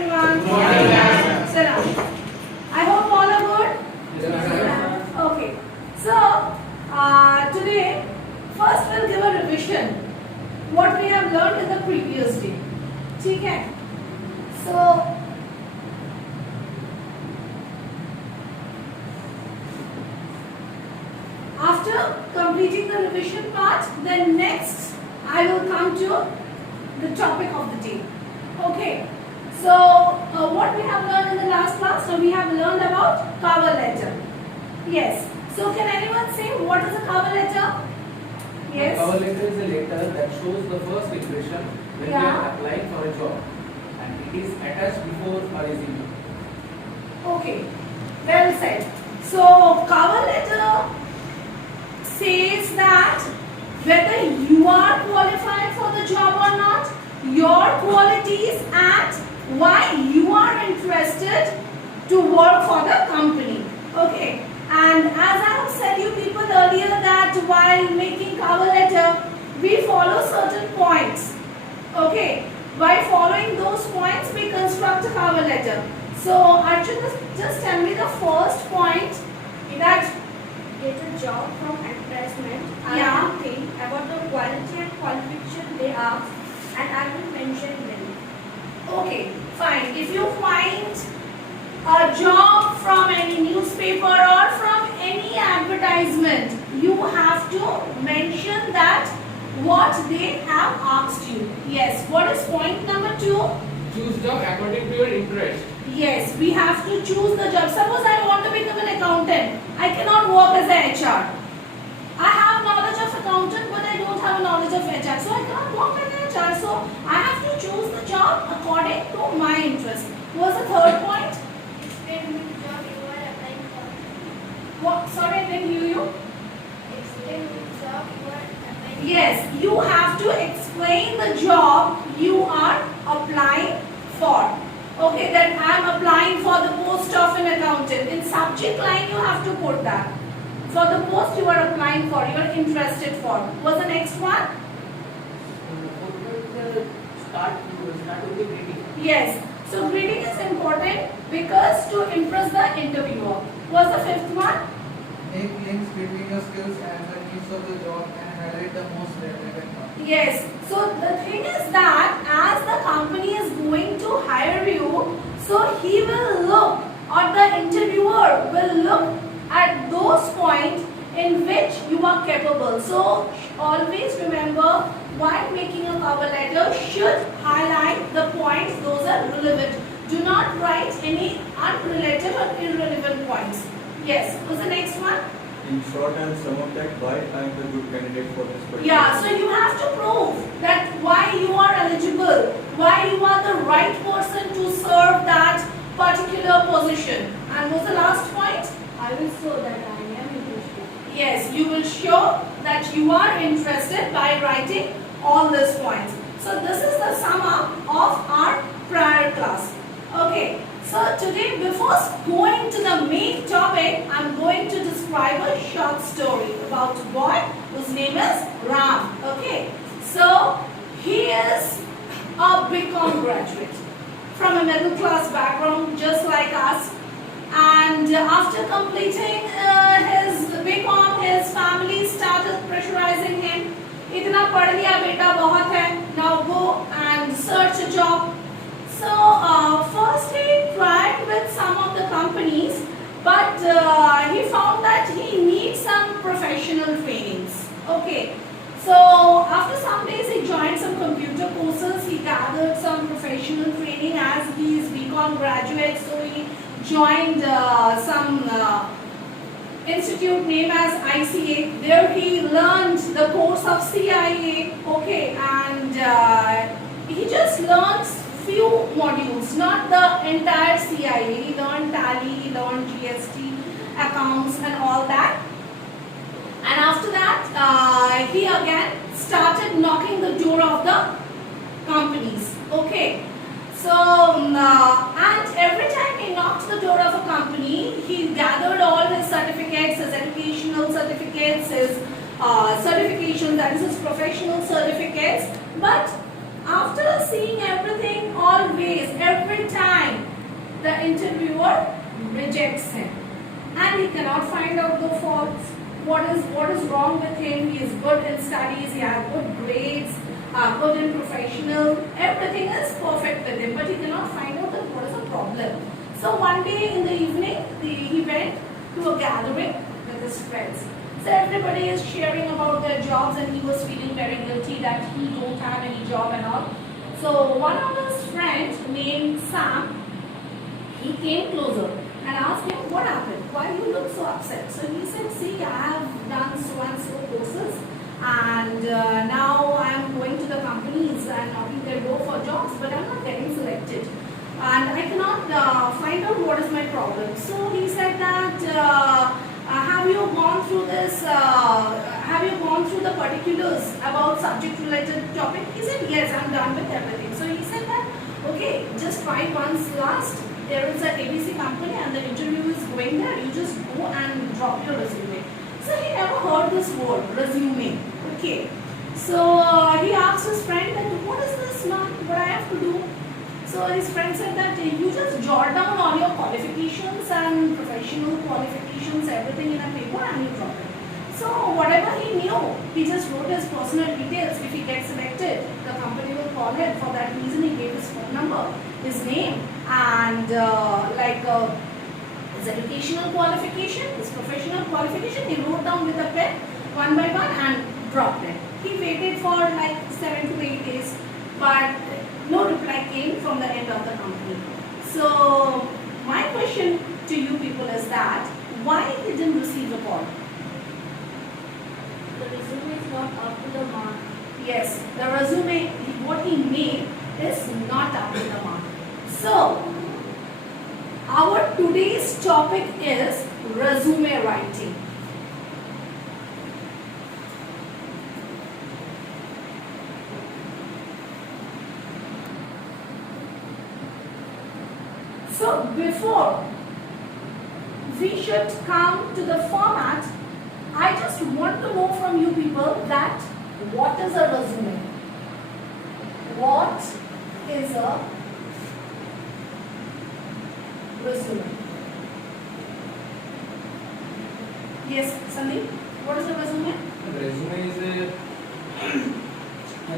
everyone. Sit down. I hope all are good. Okay. So today, first we'll give a revision what we have learned in the previous day. Okay. So after completing the revision part, then next I will come to the topic of the day. Okay. So what we have learned in the last class? So we have learned about cover letter. Yes. So can anyone say what is a cover letter? Yes. A cover letter is a letter that shows the first impression when we are applying for a job, and it is attached before a resume. Okay. Well said. So cover letter says that whether you are qualified for the job or not, your qualities and why you are interested to work for the company. Okay. And as I have said you people earlier that while making cover letter, we follow certain points. Okay. By following those points, we construct a cover letter. So Archana, just tell me the first point that Get a job from advertisement. I Yeah. will think about the quality and qualification they ask, and I will mention them. okay, fine. If you find a job from any newspaper or from any advertisement, you have to mention that what they have asked you. Yes. What is point number 2? Choose job according to your interest. Yes, we have to choose the job. Suppose I want to become an accountant. I cannot work as a HR. I have knowledge of accountant, but I don't have knowledge of HR. So I cannot work as an HR. So I have to choose the job according to my interest. What's the third point? Explain which job you are applying for. What? Sorry, I didn't hear you. Explain which job you are applying for. Yes, you have to explain the job you are applying for. Okay, that I am applying for the post of an accountant. In subject line, you have to put that. For the post you are applying for, you are interested for. What's the next one? Start with the greeting. Yes. So greeting is important because to impress the interviewer. What's the fifth one? Make links between your skills and the needs of the job and highlight the most relevant ones. Yes. So the thing is that as the company is going to hire you, so he will look or the interviewer will look at those points in which you are capable. So always remember while making a cover letter should highlight the points those are relevant. Do not write any unrelated or irrelevant points. Yes. What's the next one? In short and sum of that, why I am the good candidate for this particular Yeah, so you have to prove that why you are eligible, why you are the right person to serve that particular position. And what's the last point? I will show that I am interested. Yes, you will show that you are interested by writing all these points. So this is the sum up of our prior class. Okay, so today before going to the main topic, I am going to describe a short story about a boy whose name is Ram. Okay, so he is a BCom graduate from a middle class background just like us. And after completing his BCom, his family started pressurizing him. इतना पढ़ लिया बेटा बहुत है. Now go and search a job. So first he tried with some of the companies, but he found that he needs some professional trainings. Okay. So after some days he joined some computer courses. He gathered some professional training as he is BCom graduate. So he joined some institute named as ICA. There he learned the course of CIA. Okay, and he just learned few modules, not the entire CIA. He learned Tally, he learned GST, accounts and all that. And after that, he again started knocking the door of the companies. Okay. So, and every time he knocked the door of a company, he gathered all his certificates, his educational certificates, his certifications, that is his professional certificates. But after seeing everything, always, every time, rejects him, and he cannot find out the faults. What is wrong with him? He is good in studies, he has good grades, good in professional, everything is perfect with him, but he cannot find out that what is the problem. So one day in the evening, he went to a gathering with his friends. So everybody is sharing about their jobs, and he was feeling very guilty that he don't have any job and all. So one of his friends named Sam, he came closer and asked him, what happened? Why you look so upset? So he said, see, I have done so and so courses, and now I am going to the companies and knocking their door for jobs, but I am not getting selected. And I cannot find out what is my problem. So he said that, have you gone through this, have you gone through the particulars about subject related topic? He said, yes, I'm done with everything. So he said that, okay, just try once last. There is a ABC company and the interview is going there. You just go and drop your resume. So he never heard this word, resume. Okay. So he asked his friend that, what is this, man? What I have to do? So his friend said that you just jot down all your qualifications and professional qualifications, everything in a paper, and you drop it. So whatever he knew, he just wrote his personal details. If he gets selected, the company will call him. For that reason, he gave his phone number, his name, and his educational qualification, his professional qualification. He wrote down with a pen one by one and dropped it. He waited for like 7 to 8 days, but no reply came from the end of the company. So my question to you people is that, why he didn't receive the call? The resume is not up to the mark. Yes, the resume, what he made is not up to the mark. So our today's topic is resume writing. So before we should come to the format, I just want to know from you people that what is a resume? What is a resume? Yes, Sandeep, what is a resume? A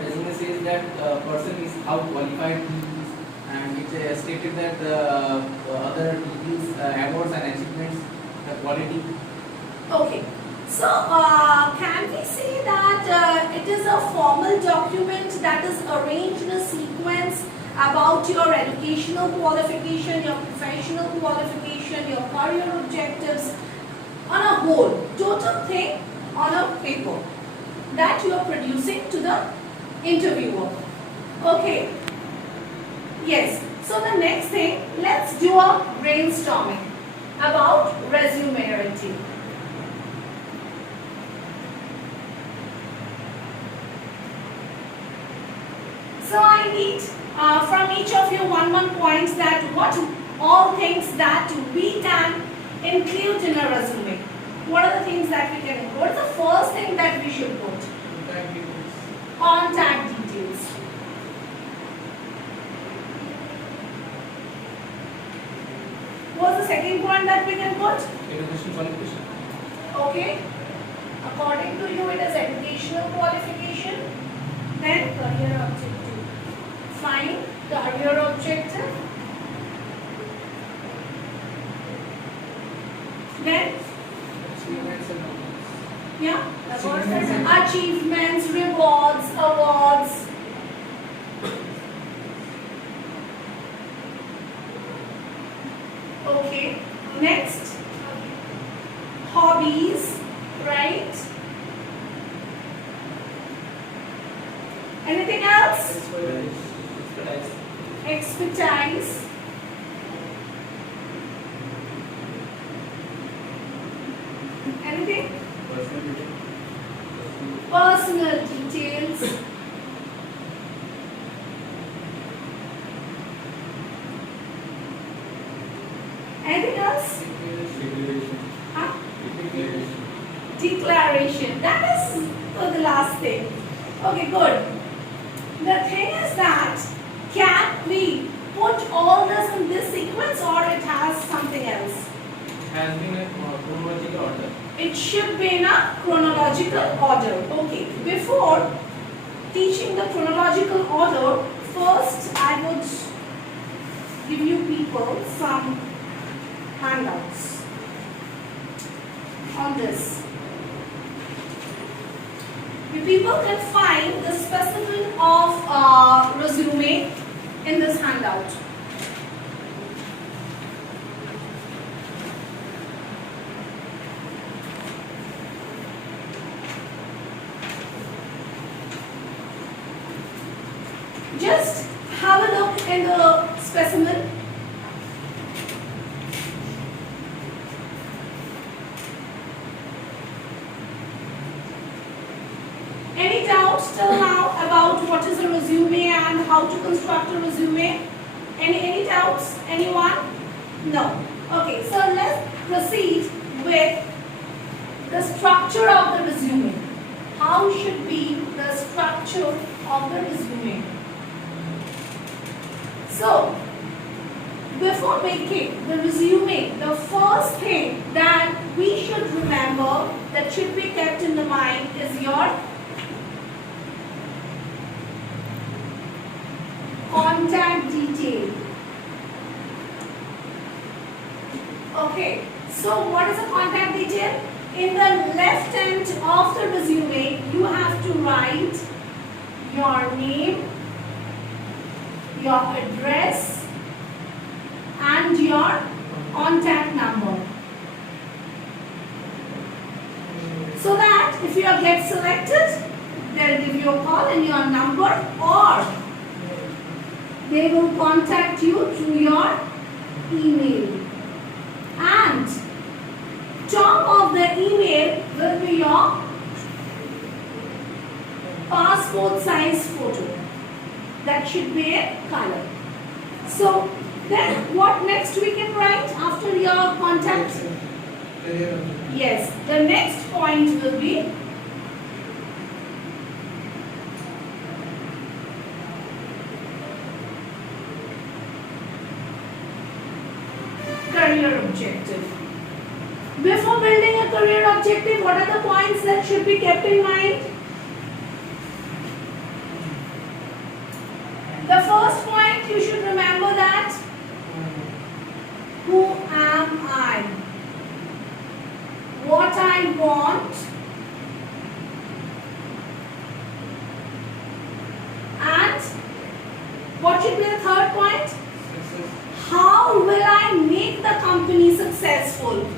resume says that a person is how qualified he is, and it stated that the other details, awards and achievements, the quality. Okay. So, can we say that it is a formal document that is arranged in a sequence about your educational qualification, your professional qualification, your career objectives, on a whole, total thing on a paper that you are producing to the interviewer. Okay. Yes. So the next thing, let's do a brainstorming about resume writing. So I need from each of you one point that what all things that we can include in a resume. What are the things that we can include? What is the first thing that we should put? Contact details. Contact details. What's the second point that we can put? Education qualification. Okay. According to you, it is educational qualification. Then Career objective. fine, career objective. Then Achievements and awards. yeah, Achievements. achievements, rewards, awards. Okay. Next, hobbies, right? Anything else? Expertise. Expertise. Anything? Personal details. Anything else? Huh? Declaration. That is the last thing. Okay, good. The thing is that can we put all this in this sequence or it has something else? has been a chronological order. It should be in a chronological order. Okay. Before teaching the chronological order, first I would give you people some handouts on this. You people can find the specimen of resume in this handout. Just have a look in the specimen. Any doubts till now about what is a resume and how to construct a resume? Any doubts? Anyone? No. Okay, so let's proceed with the structure of the resume. How should be the structure of the resume? So, before making the resume, the first thing that we should remember, that should be kept in the mind, is your contact detail. Okay, so what is a contact detail? In the left end of the resume, you have to write your name, your address, and your contact number. So that if you get selected, they'll give you a call and your number, or they will contact you through your email. And top of the email will be your passport size photo. That should be a color. So then what next we can write after your contact? Yes, the next point will be career objective. Before building a career objective, what are the points that should be kept in mind? The first point, you should remember that who am I? What I want, and what should be the third point? How will I make the company successful?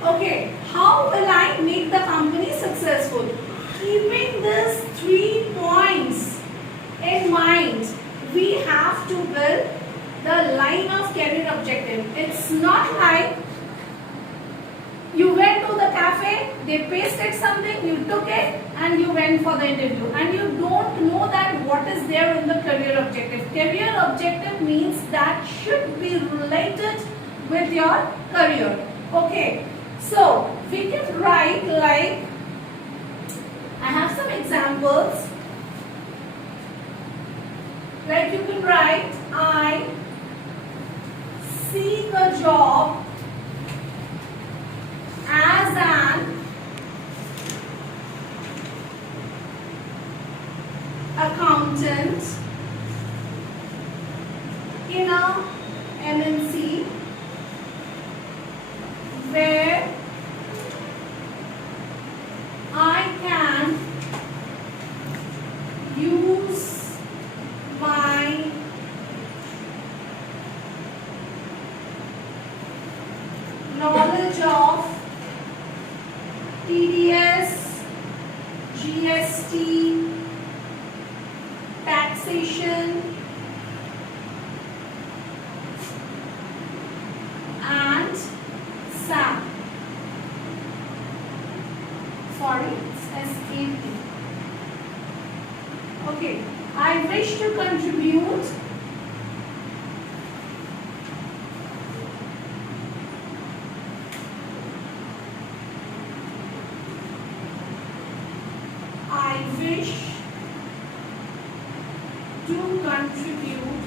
Okay, how will I make the company successful? Keeping these 3 points in mind, we have to build the line of career objective. It's not like you went to the cafe, they pasted something, you took it and you went for the interview, and you don't know that what is there in the career objective. Career objective means that should be related with your career. Okay, so we can write like, I have some examples. Like you can write, I seek a job as an accountant in a MNC where I can use my knowledge of TDS, GST, taxation, and SAP. Sorry, it's SAP. Okay, I wish to contribute do contribute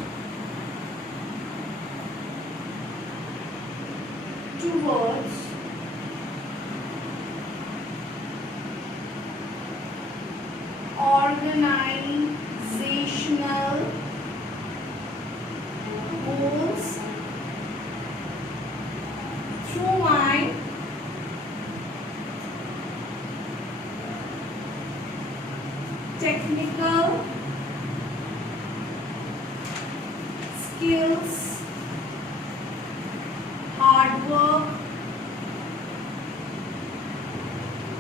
towards organizational goals through my technical skills, hard work,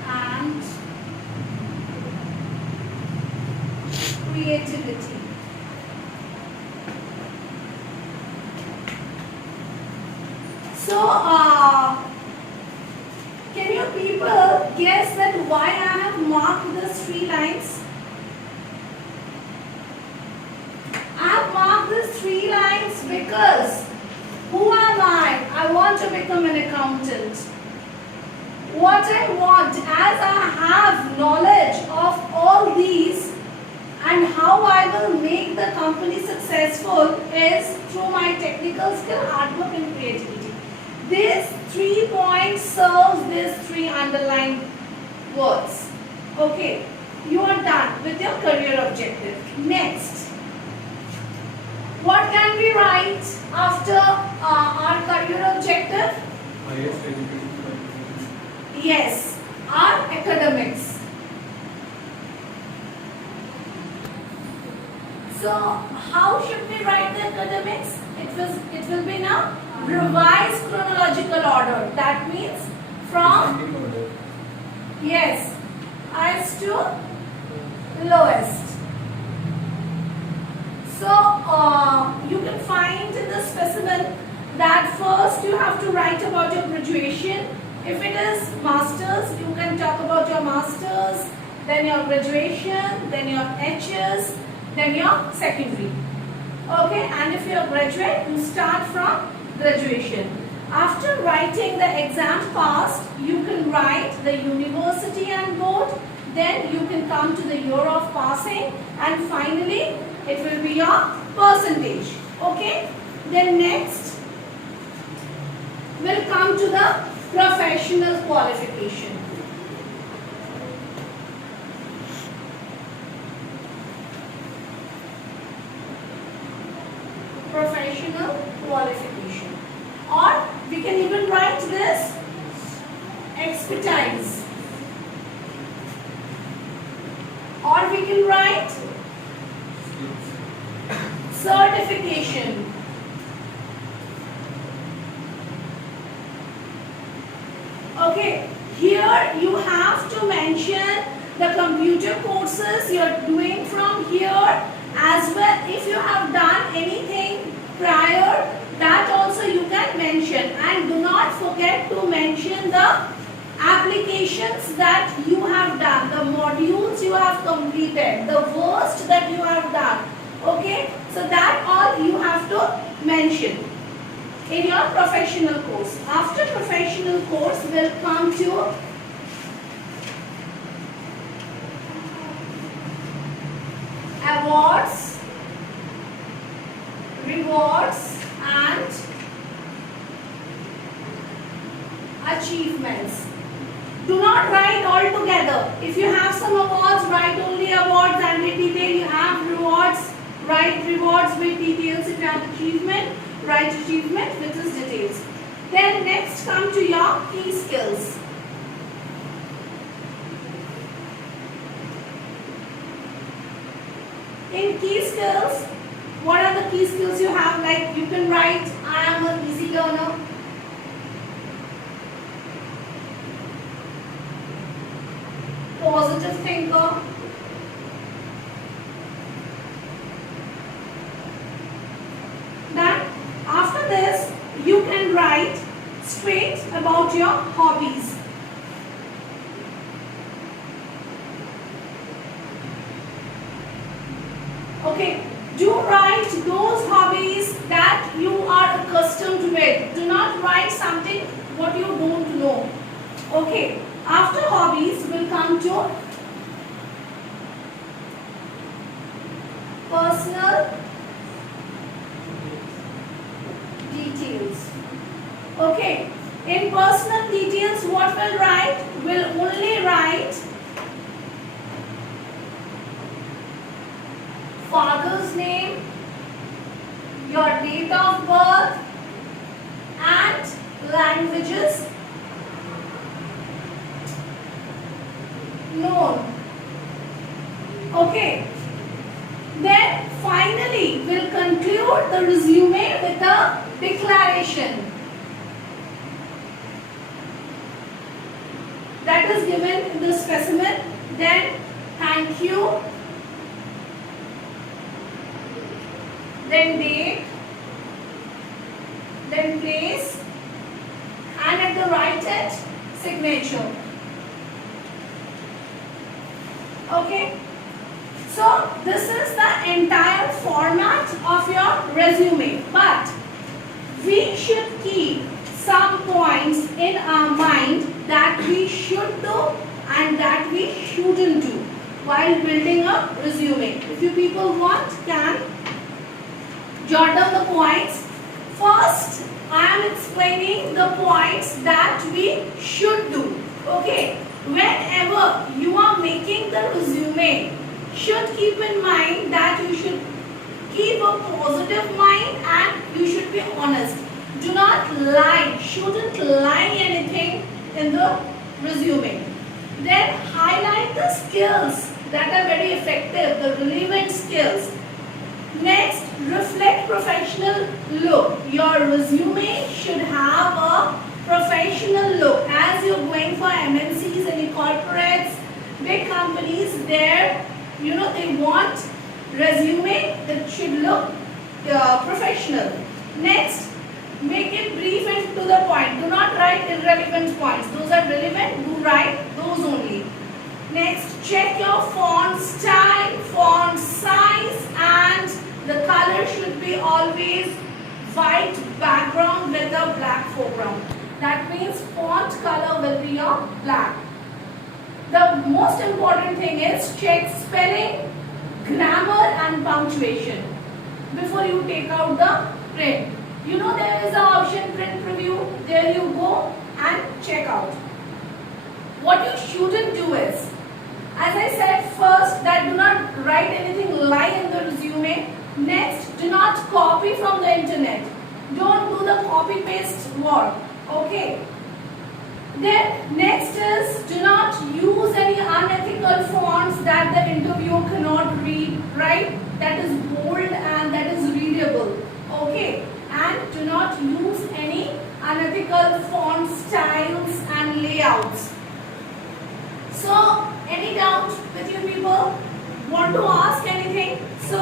and creativity. So, can you people guess that why I have marked these 3 lines? I have marked these 3 lines because who am I? I want to become an accountant. What I want, as I have knowledge of all these and how I will make the company successful is through my technical skill, hard work and creativity. These 3 points serves these 3 underlined words. Okay, you are done with your career objective. Next, what can we write after our career objective? Highest education qualification. Yes, our academics. So, how should we write the academics? It will be in a revised chronological order. That means from Descending order. yes, highest to lowest. So, you can find in the specimen that first you have to write about your graduation. If it is masters, you can talk about your masters, then your graduation, then your HS, then your secondary. Okay, and if you are graduate, you start from graduation. After writing the exam passed, you can write the university and board, then you can come to the year of passing, and finally it will be your percentage. Okay, then next we'll come to the professional qualification. Professional qualification, or we can even write this expertise, or we can write certification. Okay, here you have to mention the computer courses you're doing from here, as well if you have done anything prior, that also you can mention, and do not forget to mention the applications that you have done, the modules you have completed, the worst that you have done. Okay, so that all you have to mention in your professional course. After professional course, we'll come to awards, rewards and achievements. Do not write all together. If you have some awards, write only awards and with detail. You have rewards, write rewards with details. If you have achievement, write achievement with its details. Then next come to your key skills. In key skills, what are the key skills you have? Like you can write, I am an easy learner. Positive thinker. Then after this, you can write straight about your hobbies. Okay, do write those hobbies that you are accustomed to it. Do not write something what you don't know. Okay, after hobbies we'll come to personal details. Okay, in personal details, what will write? Will only write father's name, your date of birth, and languages known. Okay. Then finally we'll conclude the resume with a declaration that is given in the specimen. Then thank you, then date, then place, and at the right end, signature. Okay. So this is the entire format of your resume, but we should keep some points in our mind that we should do and that we shouldn't do while building a resume. If you people want, can jot down the points. First, I am explaining the points that we should do. Okay, whenever you are making the resume, should keep in mind that you should keep a positive mind and you should be honest. Do not lie, shouldn't lie anything in the resume. Then highlight the skills that are very effective, the relevant skills. Next, reflect professional look. Your resume should have a professional look. As you're going for MNCs, any corporates, big companies, there, they want resume that should look professional. Next, make it brief and to the point. Do not write irrelevant points. Those are relevant, do write those only. Next, check your font style, font size, and the color should be always white background with a black foreground. That means font color will be your black. The most important thing is check spelling, grammar and punctuation before you take out the print. There is an option print preview. There you go and check out. What you shouldn't do is, as I said first, that do not write anything lie in the resume. Next, do not copy from the internet. Don't do the copy paste work. Okay. Then next is, do not use any unethical fonts that the interviewer cannot read, right? That is bold and that is readable. Okay. And do not use any unethical font styles and layouts. So, any doubt with you people? Want to ask anything? So,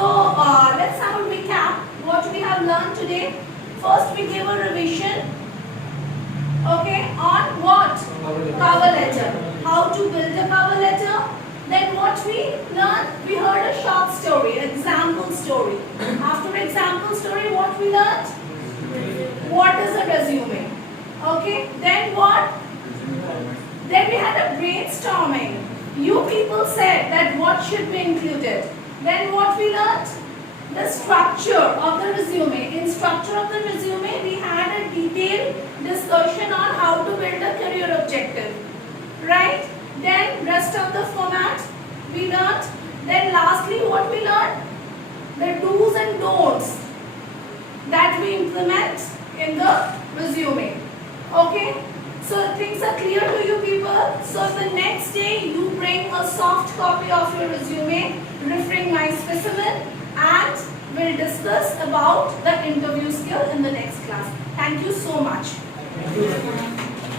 let's have a recap what we have learned today. First, we gave a revision. Okay, on what? Cover letter. How to build a cover letter. Then what we learned? We heard a short story, example story. After example story, what we learned? What is a resume? Okay, then what? Then we had a brainstorming. You people said that what should be included. Then what we learned? The structure of the resume. In structure of the resume, we had a detailed discussion on how to build a career objective. Right? Then rest of the format we learned. Then lastly, what we learned? The do's and don'ts that we implement in the resume. Okay? So things are clear to you people. So the next day you bring a soft copy of your resume referring my specimen, and we'll discuss about the interview skill in the next class. Thank you so much. Thank you.